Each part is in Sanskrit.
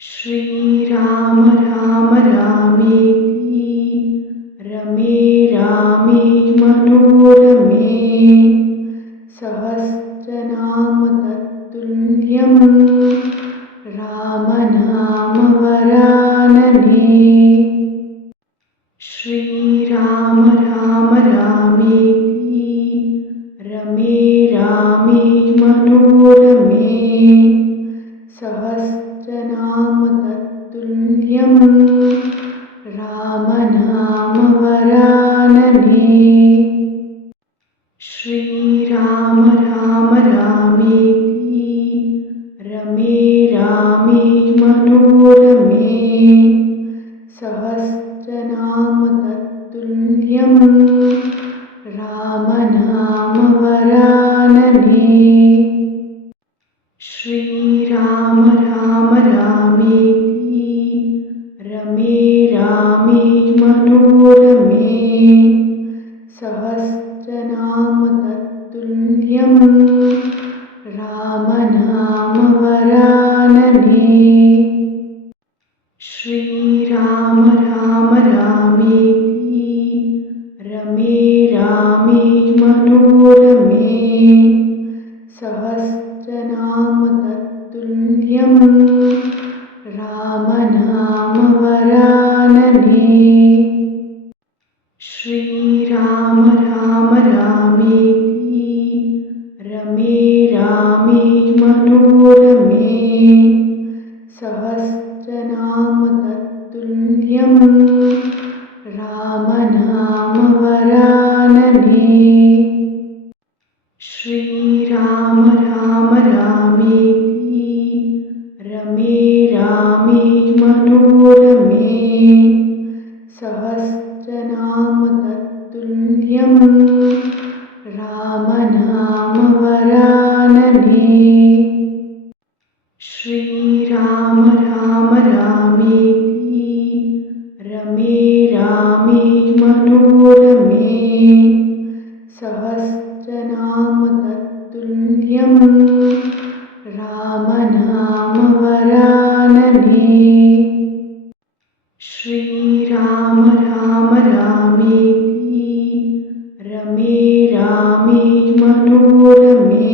श्रीराम राम रामेति रमे रामे मनोरमे सहस्रनाम तत्तुल्यं रामनाम वरानने। श्रीराम राम रामेति रमे रामे मनोरमे सहस्रनाम तत्तुल्यं रामनाम वरानने। श्रीराम राम रामेति रमे रामे मनोरमे सहस्रनाम तत्तुल्यं रामनाम वरानने। श्रीराम राम रामेति रमे रामे मनोरमे सहस्रनाम तत्तुल्यं रामनाम वरानने। श्रीराम राम रामेति रमे रामे मनोरमे सहस्रनाम तत्तुल्यं रामनाम वरानने। श्रीराम राम रामेति रमे रामे मनोरमे सहस्रनाम तत्तुल्यं रामनाम वरानने। श्रीराम राम रामेति रमे रामे मनोरमे सहस्रनाम तत्तुल्यं रामनाम वरानने। श्रीराम राम रामेति रमे रामे मनोरमे सहस्रनाम तत्तुल्यं रामनाम वरानने। श्रीराम राम रामेति रमे रामे मनोरमे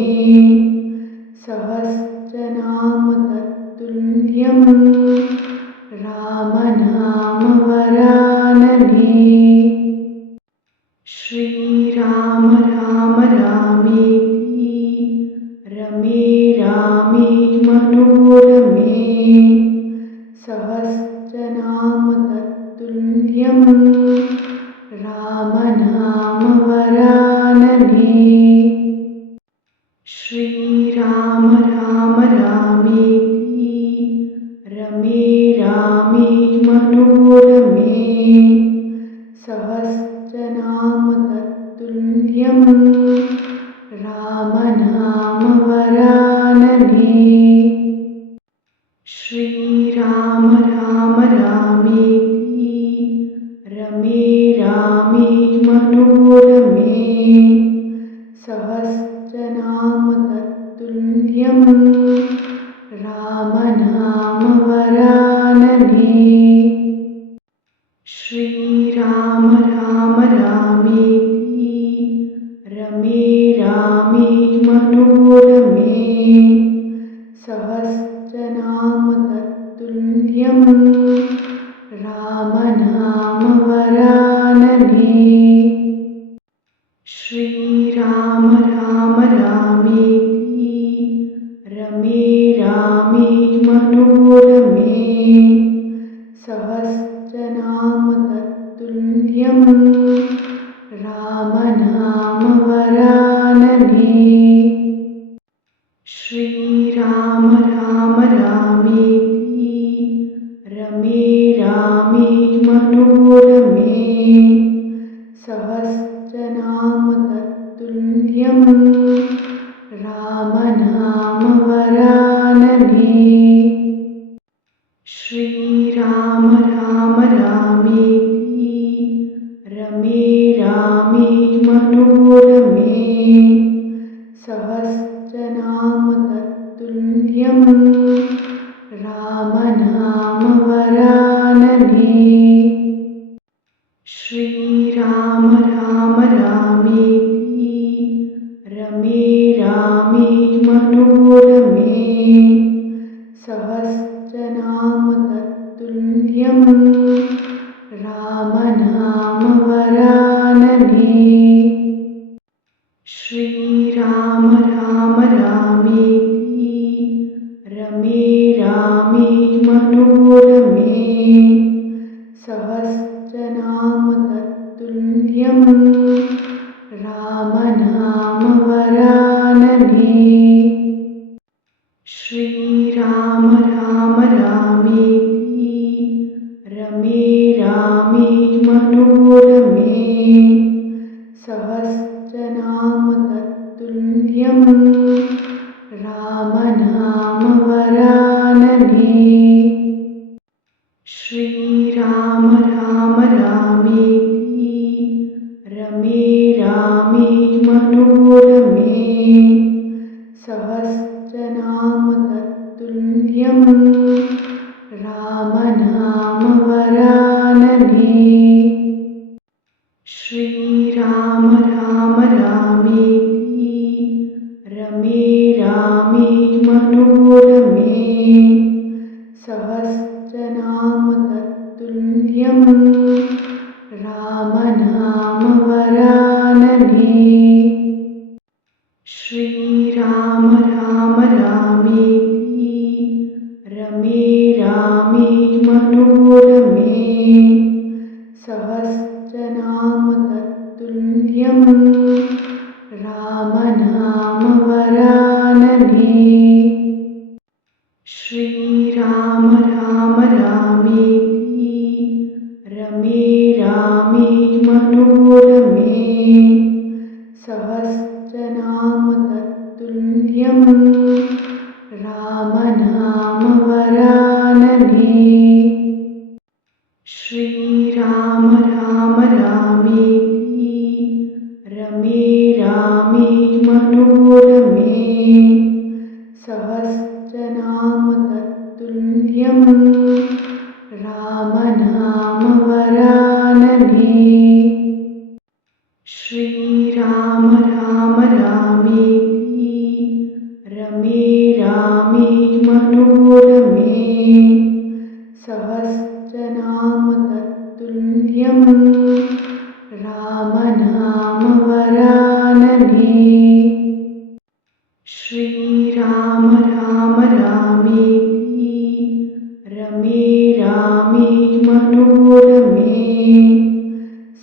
सहस्रनाम तत्तुल्यं रामनाम वरानने। श्रीराम राम रामेति रमे रामे मनोरमे सहस्रनाम तत्तुल्यं रामनाम वरानने। श्रीराम राम रामेति रमे रामे मनोरमे सहस्रनाम तत्तुल्यं रामनाम वरानने। श्रीराम राम रामेति रमे रामे मनोरमे सहस्रनाम तत्तुल्यं रामनाम वरानने। श्रीराम राम रामेति रमे रामे मनोरमे सहस्रनाम तत्तुल्यं रामनाम वरानने। श्रीराम राम रामेति रमे रामे मनोरमे सहस्रनाम तत्तुल्यं रामनाम वरानने। श्रीराम राम रामेति रमे रामे मनोरमे सहस्रनाम तत्तुल्यं रामनाम वरानने। श्रीराम राम रामेति रमे रामे मनोरमे सहस्रनाम तत्तुल्यं राम रामनामवरानने श्रीराम राम रामेति रमे रामे मनोरमे सहस्रनाम तत्तुल्यं रामनामवरानने श्रीराम राम रामेति रमे रामे मनोरमे सहस्रनाम तत्तुल्यं रामनामवरानने श्रीराम राम रामेति रमे रामे मनोरमे सहस्रनाम तत्तुल्यं रामनामवरानने श्रीराम राम रामेति रमे रामे मनोरमे सहस्रनाम तत्तुल्यं रामनामवरानने श्रीराम राम रामेति रमे रामे मनोरमे सहस्रनाम तत्तुल्यं रामनामवरानने श्रीराम राम रामेति रमे रामे मनोरमे सहस्रनाम तत्तुल्यं रामनामवरानने श्रीराम राम रामेति रमे रामे मनोरमे सहस्रनाम तत्तुल्यं रामनामवरानने श्रीराम राम रामेति रमे रामे मनोरमे सहस्रनाम तत्तुल्यं रामनामवरानने श्रीराम राम रामेति रमे रामे मनोरमे सहस्रनाम तत्तुल्यं रामनामवरानने श्रीराम राम रामेति रमे रामे मनोरमे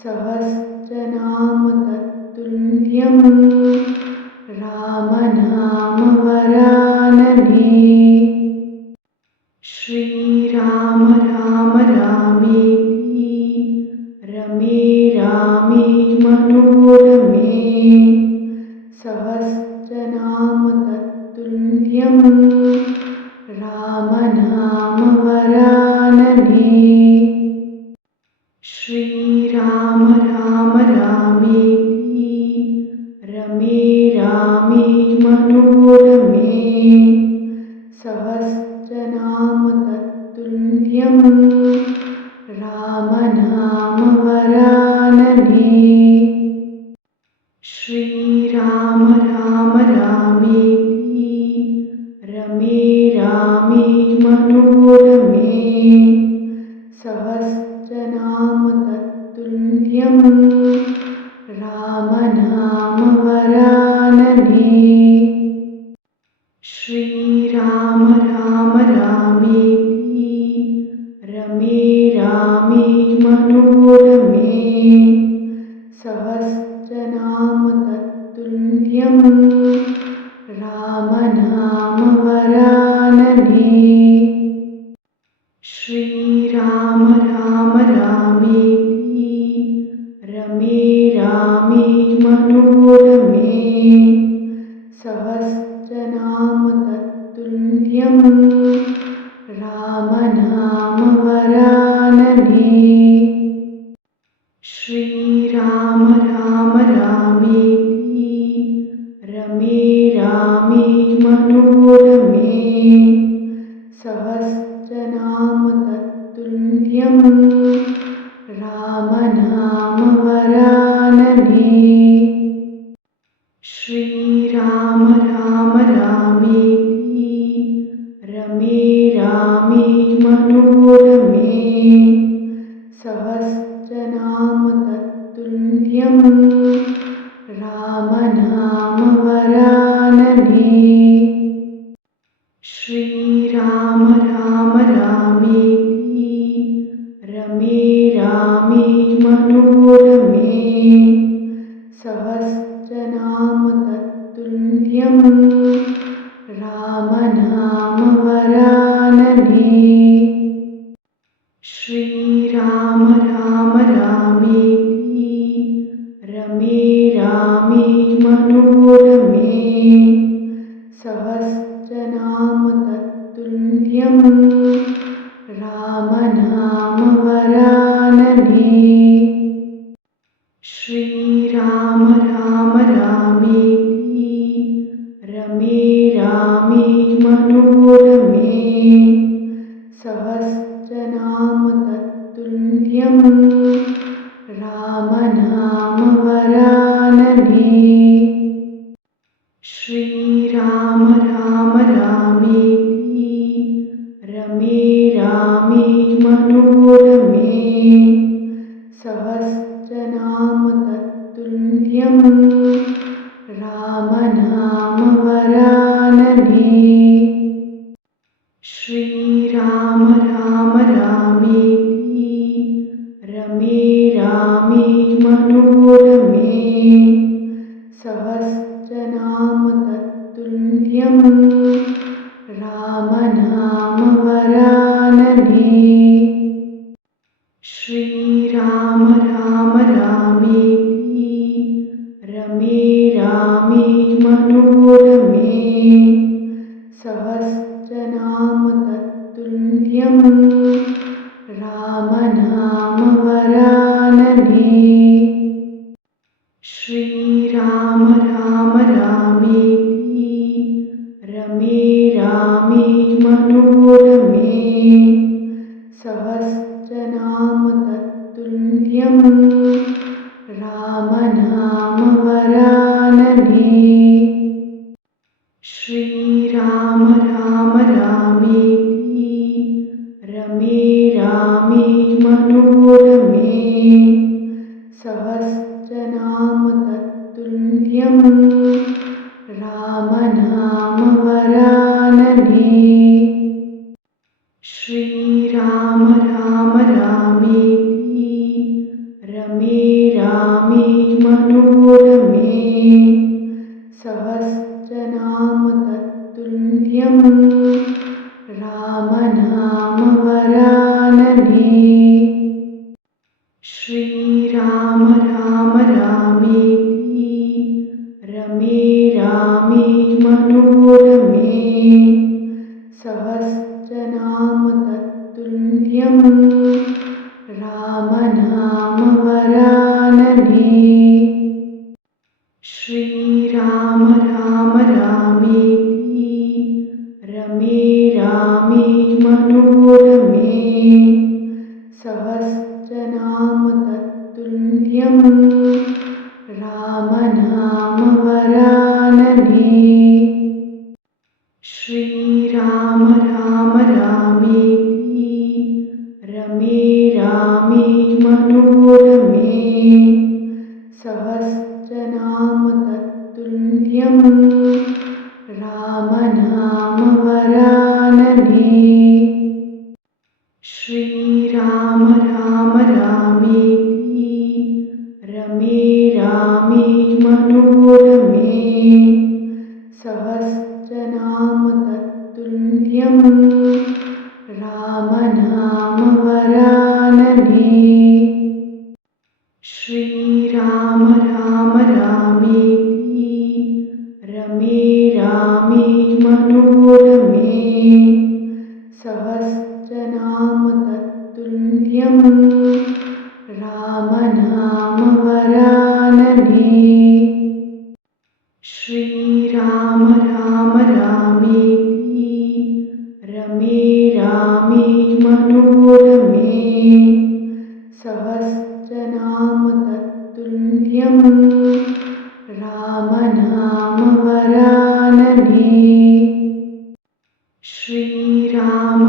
सहस्रनाम तत्तुल्यं रामनामवरानने श्रीराम राम रामेति रमे रामे मनोरमे सहस्रनाम तत्तुल्यं रामनामवरानने श्रीराम राम रामेति रमे रामे मनोरमे सहस्रनाम तत्तुल्यं रामनामवरानने श्रीराम राम रामेति रमे रामे मनोरमे सहस्रनाम तत्तुल्यं रामनामवरानने श्रीराम राम रामेति रमे रामे मनोरमे सहस्रनाम तत्तुल्यं रामनामवरानने श्रीराम राम रामेति रमे रामे मनोरमे सहस्रनाम तत्तुल्यं रामनामवरानने श्रीराम राम रामेति रमे रामे मनोरमे सहस्रनाम रामे मनोरमे सहस्रनाम तत्तुल्यं रामनामवरानने श्रीराम राम रामेति रमे रामे मनोरमे सहस्रनाम तत्तुल्यं रामनामवरानने श्रीराम राम रामेति रमे रामे मनोरमे सहस्रनाम तत्तुल्यं रामनामवरानने श्रीराम राम रामेति रमे रामे मनोरमे सहस्रनाम तत्तुल्यं रामनामवरानने श्रीराम राम रामेति रमे रामे मनोरमे सहस्रनाम तत्तुल्यं रामनामवरानने श्रीराम राम रामेति रमे रामे मनोरमे सहस्रनाम तत्तुल्यं रामनामवरानने श्रीराम राम रामेति रमे रामे मनोरमे सहस्रनाम तत्तुल्यं रामनामवरानने श्रीराम राम रामेति रमे रामे मनोरमे सहस्रनाम तत्तुल्यं रामनामवरानने श्रीराम राम रामेति रमे रामे मनोरमे सहस्रनाम तत्तुल्यं रामनामवरानने श्रीराम राम रामेति रमे रामे मनोरमे सहस्रनाम तत्तुल्यं रामनामवरानने श्रीराम राम रामेति रमे रामे मनोरमे सहस्रनाम तत्तुल्यं रामनामवरानने श्रीराम राम रामेति रमे रामे मनोरमे सहस्रनाम तत्तुल्यं रामनामवरानने श्रीराम राम रामेति रमे रामे मनोरमे सहस्रनाम तत्तुल्यं रामनामवरानने श्रीराम राम रामेति रमे रामे मनोरमे सहस्रनाम तत्तुल्यं रामनामवरानने श्रीराम राम रामेति रमे रामे मनोरमे सहस्रनाम तत्तुल्यं रामनामवरानने श्रीराम राम रामेति रमे रामे मनोरमे सहस्रनाम तत्तुल्यं रामनामवरानने श्रीराम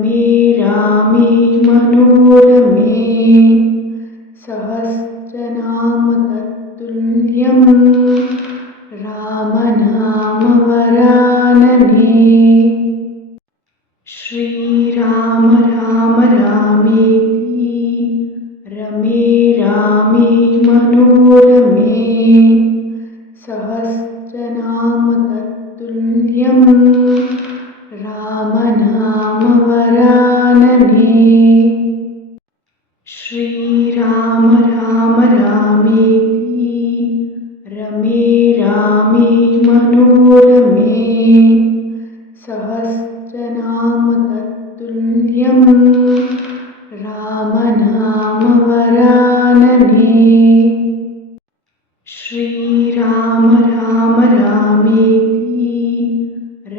रमे रामे मनोरमे सहस्रनाम तत्तुल्यं रामनामवरानने श्रीराम राम रामेति रमे रामे मनोरमे सहस्रनाम तत्तुल्यं रामनामवरानने श्रीराम राम रामेति रमे रामे मनोरमे सहस्रनाम तत्तुल्यं रामनामवरानने श्रीराम राम रामेति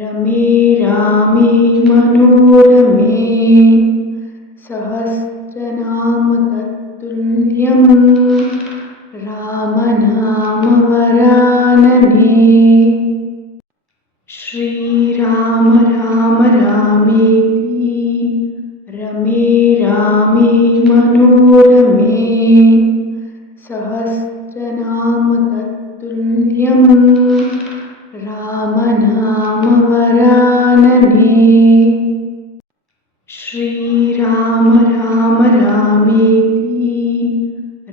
रमे रामे मनोरमे सहस्रनाम तत्तुल्यं रामनामवरानने श्रीराम राम रामेति रमे रामे मनोरमे सहस्रनाम तत्तुल्यं रामनामवरानने श्रीराम राम रामेति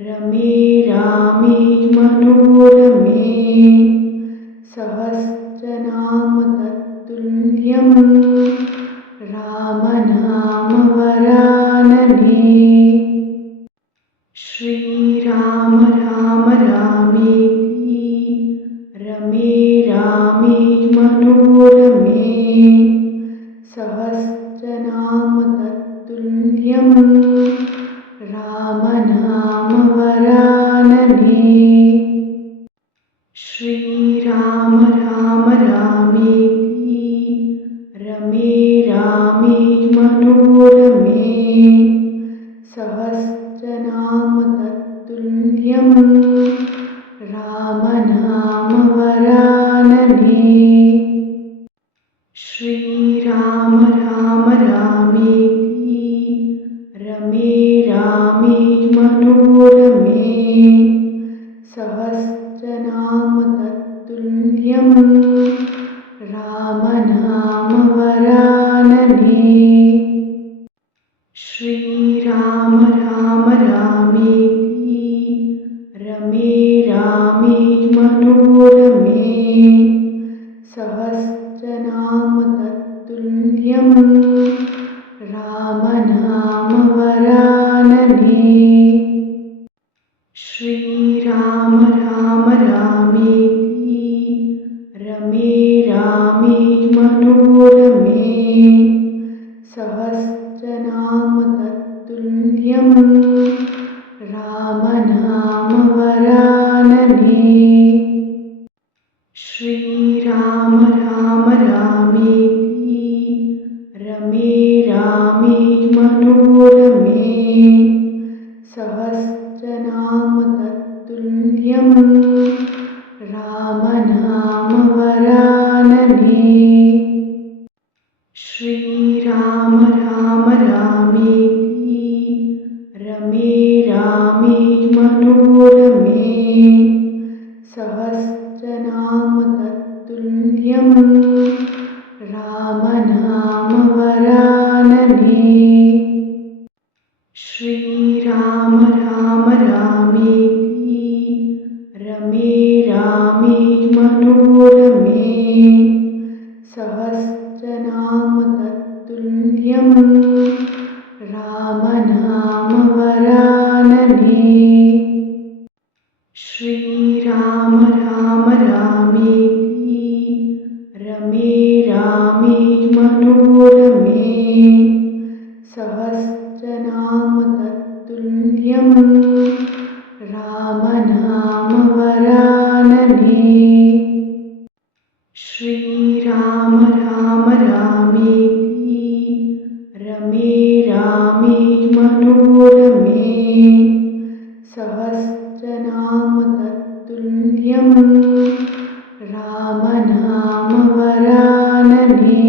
रमे रामे मनोरमे सहस्रनाम तत्तुल्यं रामनामवरानने श्रीराम राम रामेति रमे रामे मनोरमे सहस्रनाम तत्तुल्यं रामनामवरानने श्रीराम राम रामेति रमे रामे मनोरमे सहस्रनाम तत्तुल्यं रामनामवरानने श्रीराम राम रामेति रमे रामे मनोरमे सहस्रनाम तत्तुल्यं रामनामवरानने श्रीराम राम रामेति रमे रामे मनोरमे सहस्रनाम तत्तुल्यं रामनामवरानने श्रीराम राम रामेति रमे रामे मनोरमे सहस्रनाम तत्तुल्यं रामनामवरानने श्रीराम राम रामेति रमे रामे मनोरमे सहस्रनाम तत्तुल्यं रामनामवरानने श्रीराम राम रामेति रमे रामे मनोरमे सहस्रनाम तत्तुल्यं रामनामवरानने श्रीराम राम रामेति रमे रामे मनोरमे सहस्रनाम तत्तुल्यं रामनामवरानने श्रीराम राम रामेति रमे रामे मनोरमे सहस्रनाम तत्तुल्यं रामनामवरानने श्रीराम राम रामेति रमे रामे मनोरमे सहस्रनाम तत्तुल्यं रामनामवरानने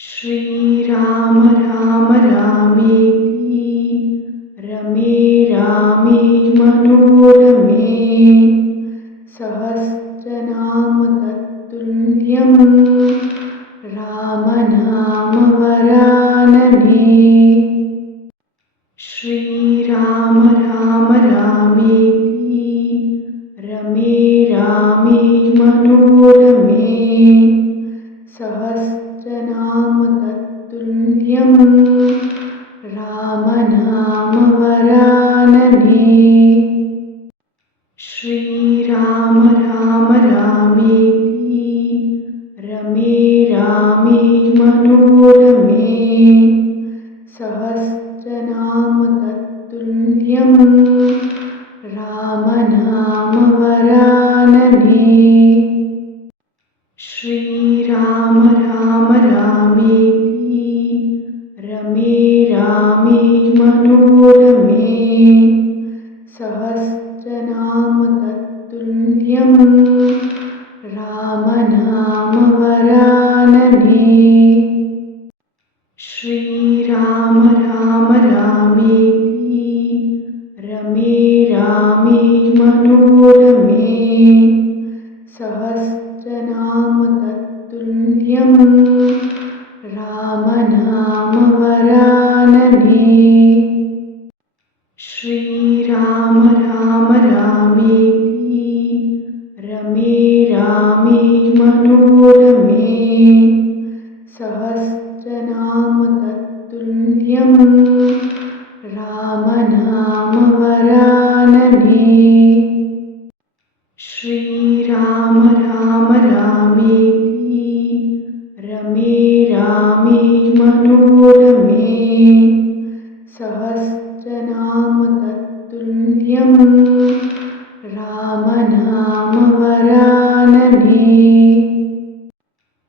श्री श्रीराम राम रामेति रमे रामे मनोरमे सहस्रनाम तत्तुल्यं रामनाम वरानने। श्रीराम राम रामेति रमे रामे मनोरमे सहस्रनाम तत्तुल्यं रामनाम वरानने। श्रीराम राम रामेति रमे रामे मनोरमे सहस्रनाम तत्तुल्यं रामनाम वरानने। श्रीराम राम रामेति रमे रामे मनोरमे सहस्रनाम तत्तुल्यं रामनाम वरानने। श्रीराम राम रामेति रमे रामे मनोरमे सहस्रनाम तत्तुल्यं रामनाम वरानने। श्रीराम राम रामेति रमे रामे मनोरमे सहस्रनाम तत्तुल्यं रामनाम वरानने। श्रीराम राम रामेति रमे रामे मनोरमे सहस्रनाम तत्तुल्यं रामनाम वरानने।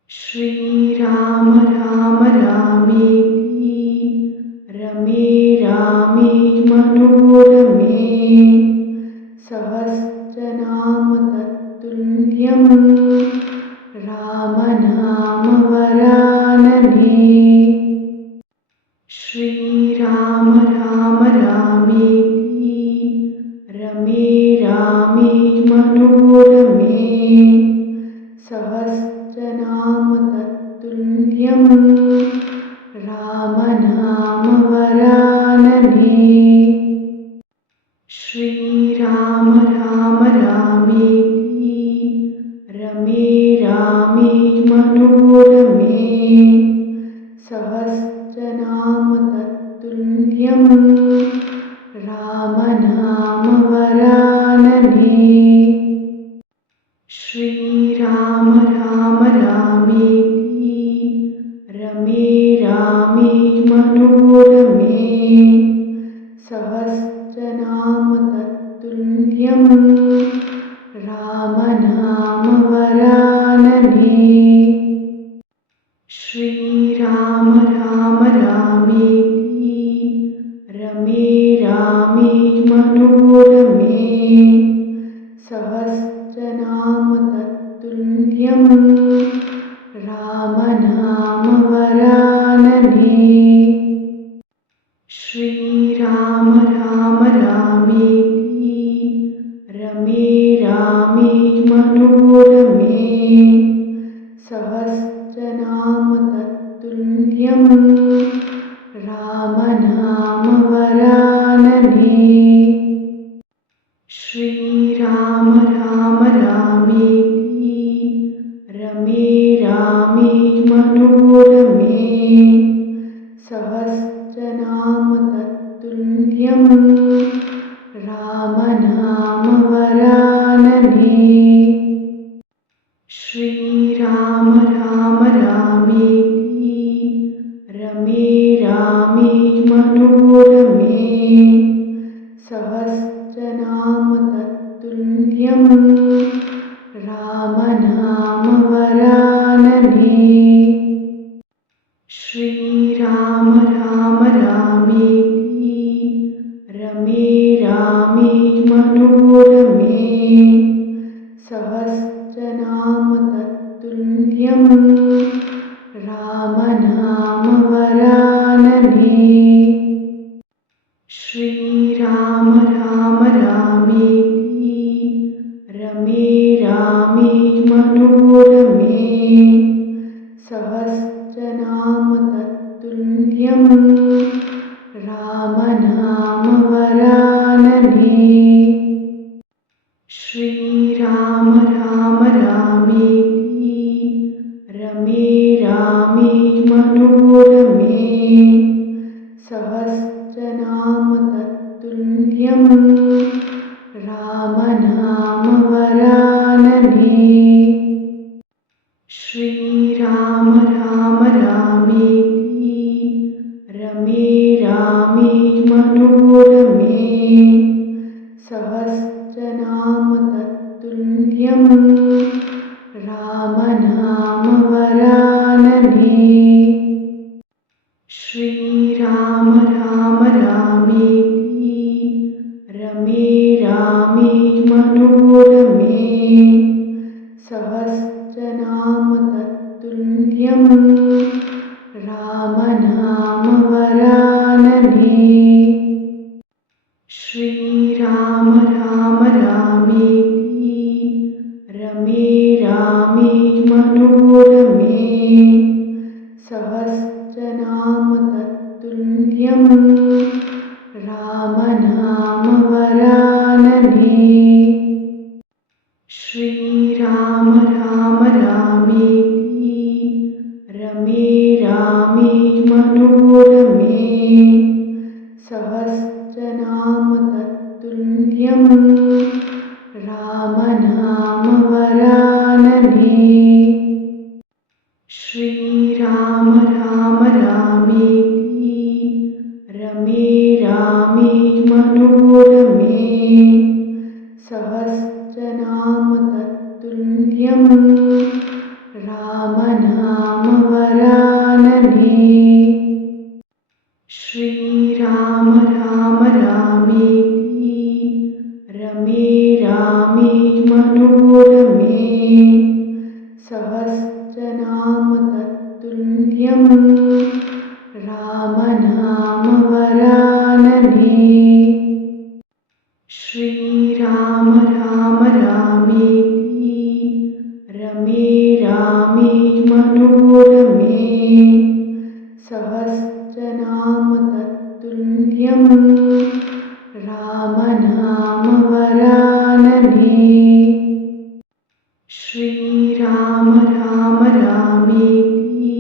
श्रीराम राम रामेति रमे रामे मनोरमे सहस्रनाम तत्तुल्यं रामनाम वरानने। श्रीराम राम रामेति रमे रामे मनोरमे सहस्रनाम तत्तुल्यं रामनाम वरानने। श्रीराम राम रामेति रमे रामे मनोरमे सहस्रनाम तत्तुल्यं रामनाम वरानने। श्रीराम राम रामेति रमे रामे मनोरमे सहस्रनाम तत्तुल्यं रामनाम वरानने। श्रीराम राम रामेति रमे रामे मनोरमे सहस्रनाम तत्तुल्यं रामनाम वरानने। श्रीराम राम रामेति रमे रामे मनोरमे सहस्रनाम तत्तुल्यं रामनाम वरानने। श्रीराम राम रामेति रमे रामे मनोरमे सहस्रनाम तत्तुल्यं रामनाम वरानने। श्रीराम राम रामेति रमे रामे मनोरमे सहस्रनाम तत्तुल्यं रामनाम वरानने। श्रीराम राम रामेति रमे रामे मनोरमे सहस्रनाम तत्तुल्यं रामनाम श्रीराम राम रामेति रमे रामे मनोरमे सहस्रनाम तत्तुल्यं रामनाम वरानने। श्रीराम राम रामेति रमे रामे मनोरमे सहस्रनाम तत्तुल्यं रामनाम वरानने। श्रीराम राम रामेति रमे रामे मनोरमे सहस्रनाम तत्तुल्यं रामनाम वरानने। श्रीराम राम रामेति रमे रामे मनोरमे सहस्रनाम तत्तुल्यं रामनाम वरानने। श्रीराम राम रामेति रमे रामे मनोरमे सहस्रनाम तत्तुल्यं रामनाम वरानने। श्रीराम राम रामेति रमे रामे मनोरमे सहस्रनाम तत्तुल्यं रामनाम वरानने। श्रीराम राम रामेति रमे रामे मनोरमे सहस्रनाम तत्तुल्यं रामनाम वरानने। श्रीराम राम रामेति रमे रामे मनोरमे सहस्रनाम तत्तुल्यं रामनाम वरानने। श्रीराम राम रामेति रमे रामे मनोरमे सहस्रनाम तत्तुल्यं रामनाम वरानने। श्रीराम राम रामेति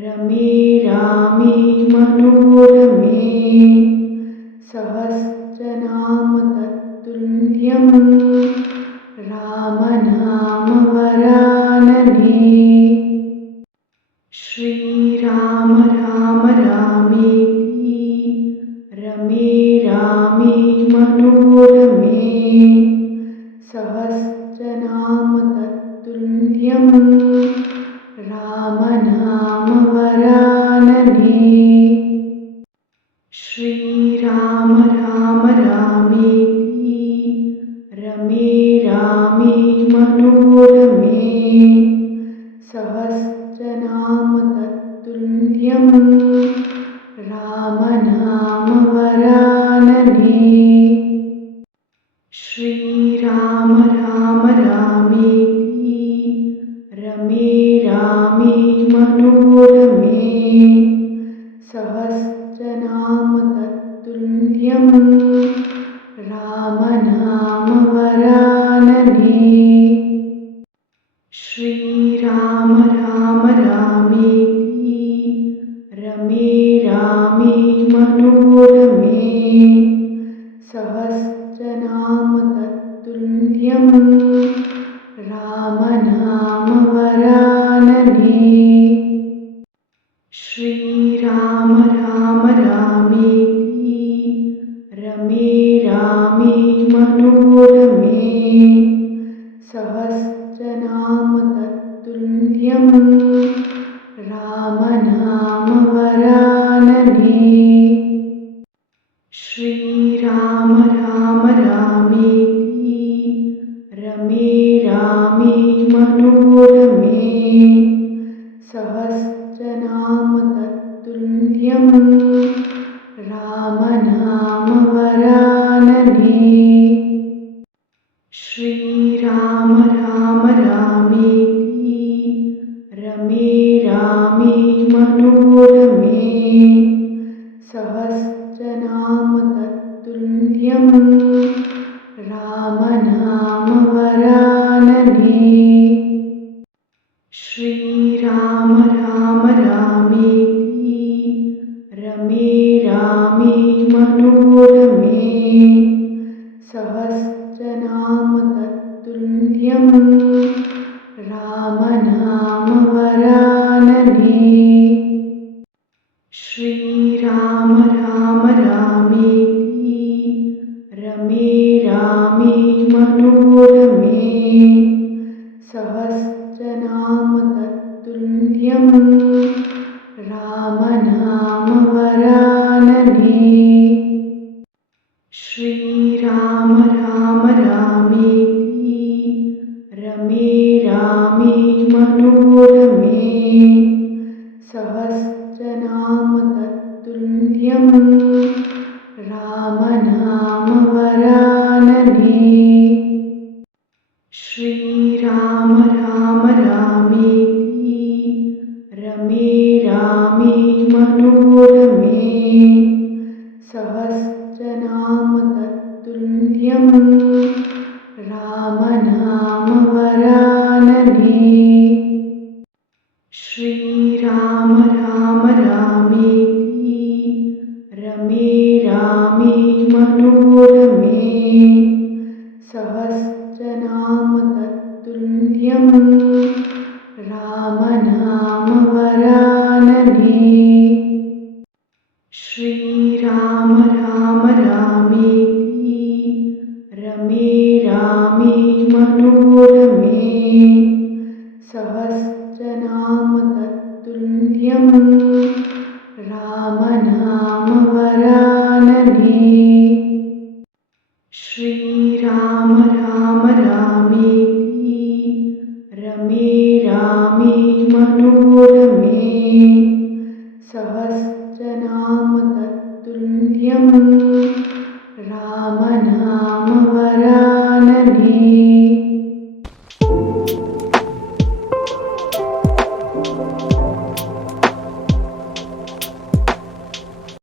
रमे रामे मनोरमे सहस्रनाम तत्तुल्यं रामनाम वरानने। श्रीराम राम रामेति रमे रामे मनोरमे सहस्रनाम तत्तुल्यं रामनाम वरानने। श्रीराम राम रामेति रमे रामे मनोरमे सहस्रनाम तत्तुल्यं रामनाम वरानने। श्रीराम राम रामेति रमे रामे मनोरमे सहस्रनाम तत्तुल्यं रामनाम वरानने। श्रीराम राम रामेति रमे रामे मनोरमे सहस्रनाम तत्तुल्यं रामनाम वरानने। श्रीराम राम रामेति रमे रामे मनोरमे सहस्रनाम तत्तुल्यं रामनाम वरानने। श्रीराम राम रामेति रमे रामे मनोरमे सहस्रनाम तत्तुल्यं रामनामवरानने। श्रीराम राम रामेति रमे रामे मनोरमे। सहस्रनाम तत्तुल्यं रामनामवरानने। श्रीराम राम रामेति रमे रामे मनोरमे। सहस्रनाम तत्तुल्यं रामनामवरानने। श्रीराम राम रामेति रमे रामे मनोरमे। सहस्रनाम तत्तुल्यं रामनामवरानने। श्रीराम राम रामेति रमे रामे मनोरमे। सहस्रनाम तत्तुल्यं रामनामवरानने। श्रीराम राम रामेति रमे रामे मनोरमे। सहस्रनाम तत्तुल्यं रामनामवरानने। श्रीराम राम रामेति रमे रामे मनोरमे। सहस्रनाम तत्तुल्यं रामनामवरानने। श्रीराम राम रामेति रमे रामे मनोरमे। सहस्रनाम तत्तुल्यं रामनामवरानने। श्रीराम राम रामेति रमे रामे मनोरमे। सहस्रनाम तत्तुल्यं